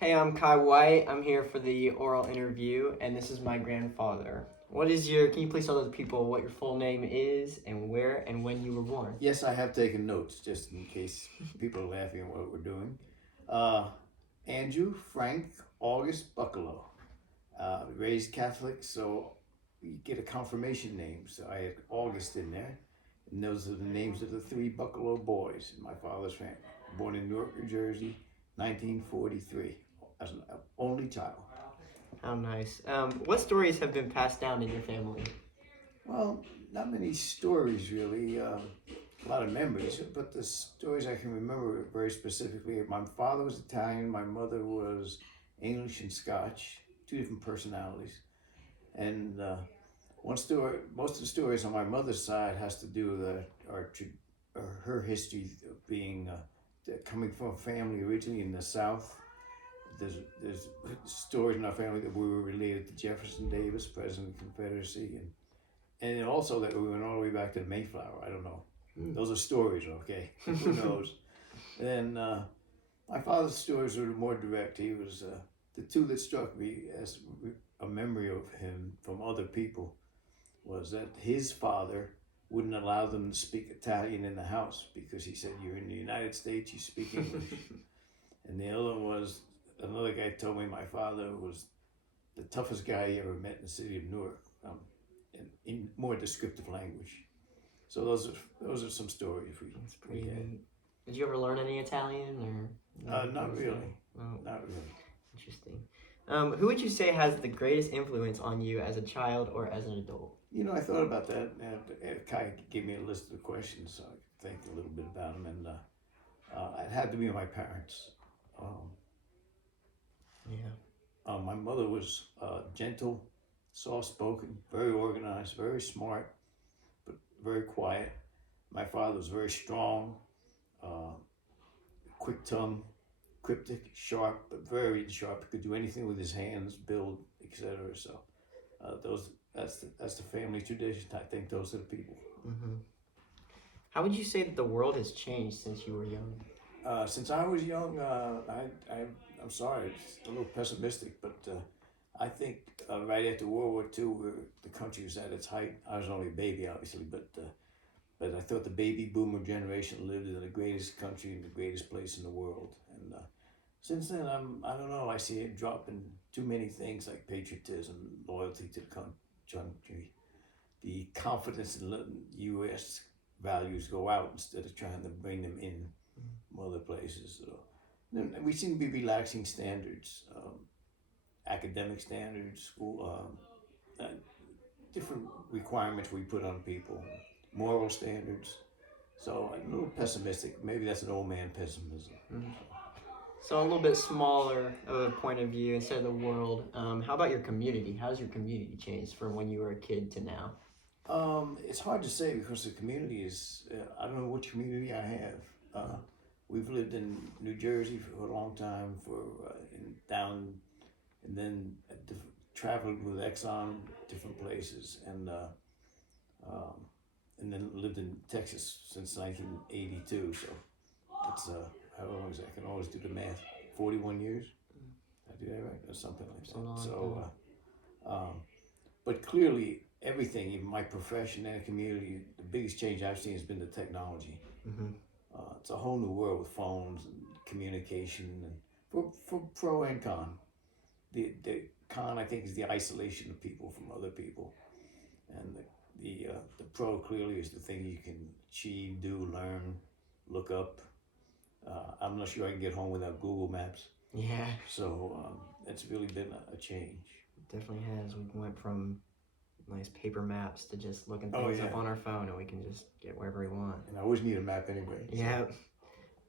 Hey, I'm Kai White. I'm here for the oral interview, and this is my grandfather. Can you please tell the people what your full name is and where and when you were born? Yes, I have taken notes just in case people are laughing at what we're doing. Uh, Andrew Frank August Buckalow. Raised Catholic, so you get a confirmation name. So I had August in there. And those are the names of the three Buckalow boys in my father's family. Born in Newark, New Jersey, 1943, as an only child. How nice. What stories have been passed down in your family? Well, not many stories really. A lot of memories, but the stories I can remember very specifically. My father was Italian. My mother was English and Scotch. Two different personalities. And one story, most of the stories on my mother's side has to do with her history of being coming from a family originally in the South. There's stories in our family that we were related to Jefferson Davis, President of the Confederacy, and also that we went all the way back to the Mayflower. I don't know. Those are stories, okay? Who knows? And my father's stories were more direct. He was the two that struck me as a memory of him from other people was that his father wouldn't allow them to speak Italian in the house because he said, "You're in the United States, you speak English." And the other one was another guy told me my father was the toughest guy he ever met in the city of Newark, in more descriptive language. So those are some stories That's we pretty had. neat. Did you ever learn any Italian or? Not really, Oh, not really. interesting. Who would you say has the greatest influence on you as a child or as an adult? I thought about that. And Kai gave me a list of the questions, so I could think a little bit about them. And it had to be my parents. Um, Yeah. my mother was gentle, soft spoken, very organized, very smart, but very quiet. My father was very strong, uh, quick tongue, cryptic, sharp, but very sharp. He could do anything with his hands, build, etc. So that's the family tradition. I think those are the people. Mm-hmm. How would you say that the world has changed since you were young? Since I was young, I'm sorry, it's a little pessimistic, but I think right after World War II, where the country was at its height, I was only a baby, obviously, but I thought the baby boomer generation lived in the greatest country and the greatest place in the world. And since then, I don't know, I see it dropping too many things like patriotism, loyalty to the country, the confidence in letting U.S. values go out instead of trying to bring them in from other places. So, we seem to be relaxing standards, academic standards, school, different requirements we put on people, moral standards. So I'm a little pessimistic. Maybe that's an old man pessimism. Mm-hmm. So a little bit smaller of a point of view instead of the world. How about your community? How's your community changed from when you were a kid to now? It's hard to say because the community is, I don't know which community I have. We've lived in New Jersey for a long time, and then traveled with Exxon different places, um, and then lived in Texas since 1982. So it's how long is that? I can always do the math. 41 years. Did I do that right? Or something like It's a that. long So, time. but clearly everything, even my profession and community, the biggest change I've seen has been the technology. Mm-hmm. It's a whole new world with phones and communication, and for pro and con. The con I think is the isolation of people from other people, and the pro clearly is the thing you can achieve, do, learn, look up. I'm not sure I can get home without Google Maps, Yeah, so it's really been a change. it definitely has. We went from nice paper maps to just looking Oh things yeah, up on our phone, and we can just get wherever we want. and I always need a map anyway. So.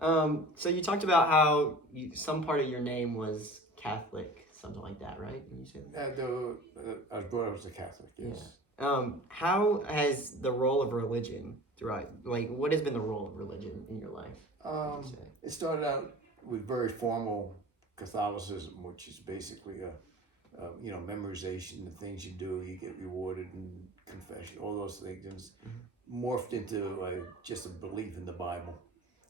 Yeah. So you talked about how some part of your name was Catholic, something like that, right? Did you say that? I was brought up as a Catholic, yes. How has the role of religion throughout, like, what has been the role of religion in your life? It started out with very formal Catholicism, which is basically memorization, the things you do, you get rewarded, and confession, all those things. And it's morphed into just a belief in the Bible,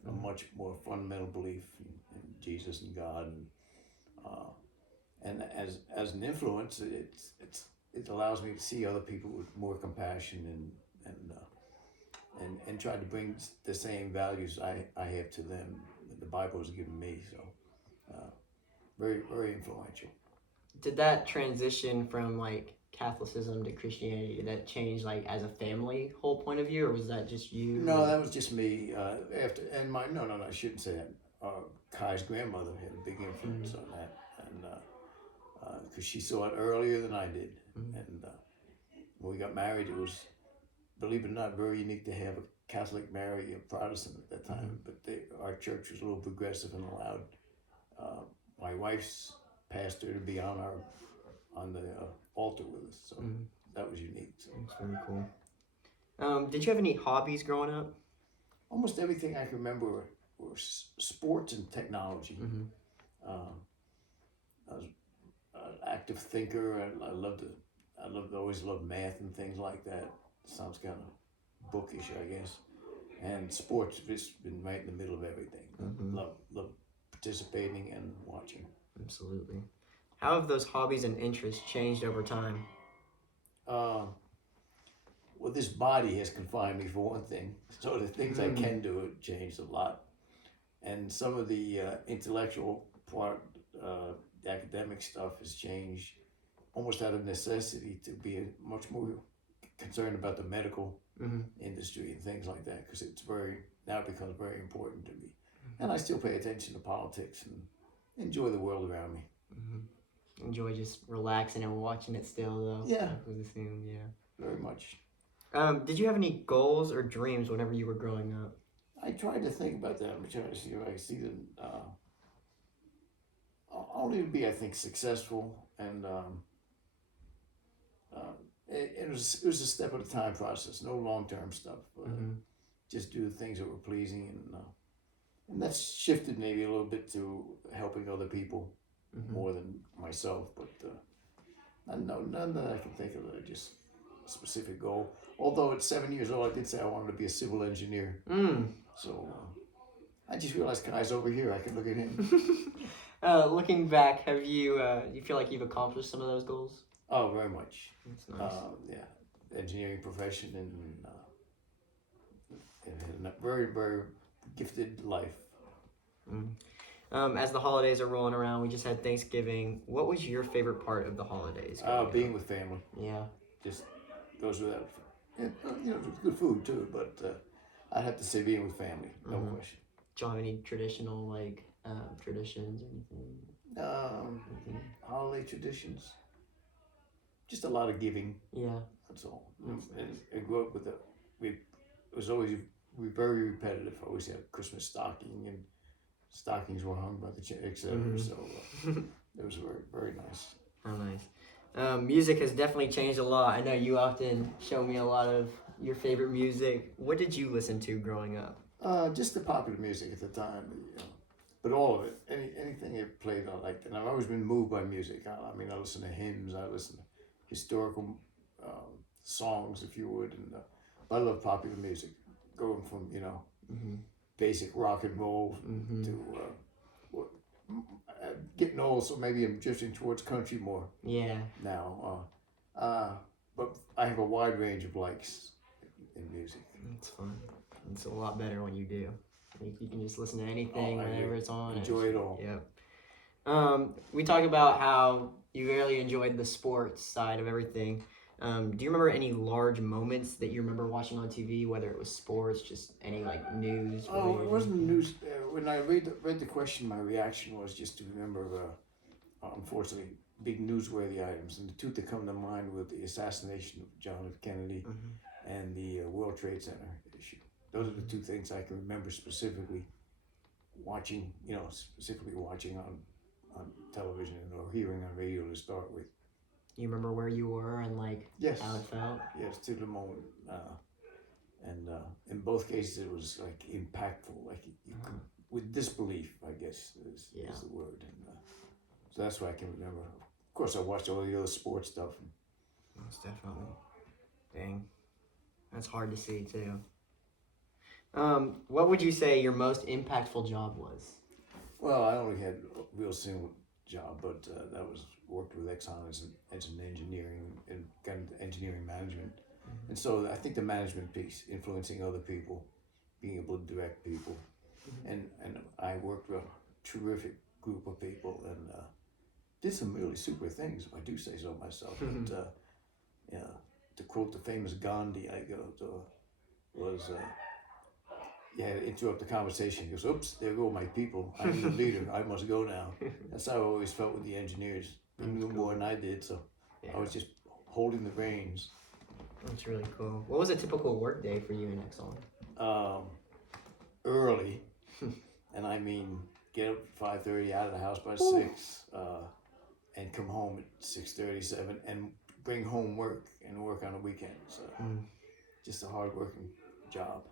a much more fundamental belief in Jesus and God, and and as an influence, it allows me to see other people with more compassion and try to bring the same values I have to them that the Bible has given me. So, very very influential. Did that transition from like Catholicism to Christianity, did that change like as a family whole point of view, or was that just you? No, that was just me. After and my no, I shouldn't say that. Kai's grandmother had a big influence on that, and because she saw it earlier than I did, and when we got married, it was, believe it or not, very unique to have a Catholic marry a Protestant at that time. But our church was a little progressive and allowed my wife's pastor to be on the altar with us, so that was unique. So. That's very cool. Did you have any hobbies growing up? Almost everything I can remember were sports and technology. I was an active thinker. I always loved math and things like that. Sounds kind of bookish, I guess. And sports has been right in the middle of everything. Love participating and watching. Absolutely. How have those hobbies and interests changed over time? Well, this body has confined me for one thing. So the things I can do have changed a lot. And some of the intellectual part, the academic stuff has changed almost out of necessity to be much more concerned about the medical industry and things like that, because now it becomes very important to me. And I still pay attention to politics and enjoy the world around me. Enjoy just relaxing and watching it still, though. Yeah. I would assume, yeah. Very much. Did you have any goals or dreams whenever you were growing up? I tried to think about that. I'm trying to see if I see them. Only to be, I think, successful, and it was a step at a time process. No long term stuff. Just do the things that were pleasing, and that's shifted maybe a little bit to helping other people more than myself. But none that I can think of that are just a specific goal. Although at 7 years old, I did say I wanted to be a civil engineer. So I just realized Kai's over here. I can look at him. Looking back, have you you feel like you've accomplished some of those goals? Oh, very much. That's nice. Yeah, engineering profession and a very very gifted life. As the holidays are rolling around, we just had Thanksgiving. What was your favorite part of the holidays? Being with family. Yeah. Just goes without. And, good food too, but I'd have to say being with family, no question. Do you have any traditional traditions or anything? Holiday traditions. Just a lot of giving. Yeah. That's all. And I grew up with it was always very repetitive. I always had Christmas stocking, and stockings were hung by the etc. So it was very very nice. Oh, nice. Music has definitely changed a lot. I know you often show me a lot of your favorite music. What did you listen to growing up? Just the popular music at the time, but all of it. Anything it played, I liked, and I've always been moved by music. I mean, I listen to hymns, I listen to historical songs, if you would, and I love popular music, going from basic rock and roll to getting old, so maybe I'm drifting towards country more. Yeah. Now, but I have a wide range of likes in music. It's fun. It's a lot better when you do. You can just listen to anything whenever it's on. Enjoy it all. Yep. We talk about how you really enjoyed the sports side of everything. Do you remember any large moments that you remember watching on TV, whether it was sports, just any like news? Oh, it wasn't news. When I read the question, my reaction was just to remember unfortunately, big newsworthy items. And the two that come to mind were the assassination of John F. Kennedy and the World Trade Center issue. Those are the two things I can remember specifically watching, specifically watching on television or hearing on radio to start with. You remember where you were and how it felt? Yes, to the moment. And in both cases, it was impactful, you could, with disbelief, I guess is the word. And so that's what I can remember. Of course, I watched all the other sports stuff. Most definitely. Dang. That's hard to see, too. What would you say your most impactful job was? Well, I only had real job, but that was worked with Exxon as an engineering and kind of engineering management. Mhm. And so I think the management piece, influencing other people, being able to direct people, and I worked with a terrific group of people and did some really super things, if I do say so myself. But yeah, to quote the famous Gandhi, I go to was. You had to interrupt the conversation. He goes, "Oops, there go my people. I'm the leader. I must go now." That's how I always felt with the engineers. They That's knew cool. more than I did, so Yeah, I was just holding the reins. that's really cool. What was a typical work day for you in Exxon? Early, and I mean, get up at 5:30, out of the house by 6, and come home at 6:37, and bring home work and work on the weekend. So Mm. just a hard working job.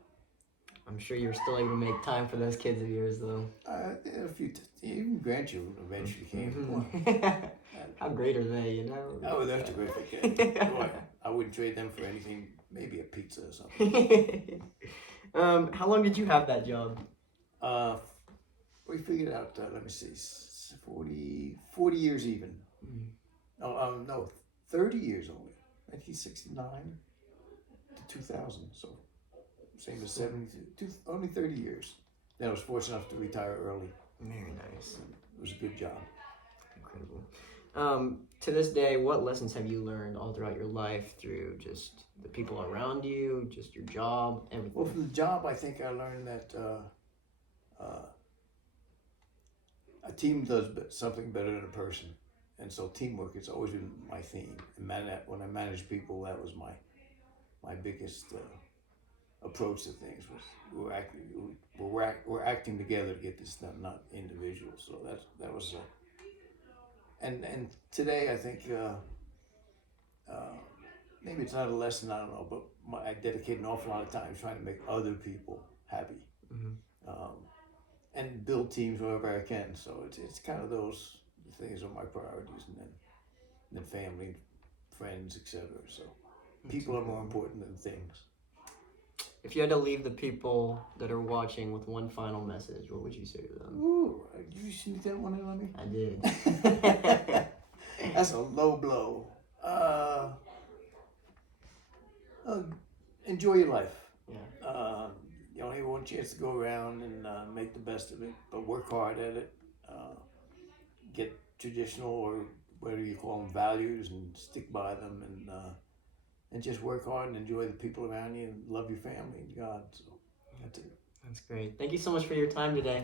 I'm sure you were still able to make time for those kids of yours, though. A few, even grandchildren eventually came. Mhm. How great are they, you know? Oh, they're terrific. Boy, I wouldn't trade them for anything. Maybe a pizza or something. How long did you have that job? We figured out. Let me see, 40 years even. Mm. Oh, no, 30 years only. 1969 to 2000. So same as 72. Only 30 years. Then I was fortunate enough to retire early. Very nice. It was a good job. Incredible. To this day, what lessons have you learned all throughout your life through just the people around you, just your job, everything? Well, from the job, I think I learned that a team does something better than a person, and so teamwork has always been my theme. And when I managed people, that was my biggest approach to things was we're acting together to get this done, not individuals. So that was and today I think maybe it's not a lesson, I don't know, but I dedicate an awful lot of time trying to make other people happy. Mhm. And build teams wherever I can. So it's kind of those things are my priorities, and then family, friends, etc. So people are more important than things. If you had to leave the people that are watching with one final message, what would you say to them? Ooh, you sneak that one in on me? I did. That's a low blow. Enjoy your life. Yeah. You only have one chance to go around and make the best of it, but work hard at it. Get traditional or whatever you call them values and stick by them, and just work hard and enjoy the people around you and love your family and God. So that's it. That's great. Thank you so much for your time today.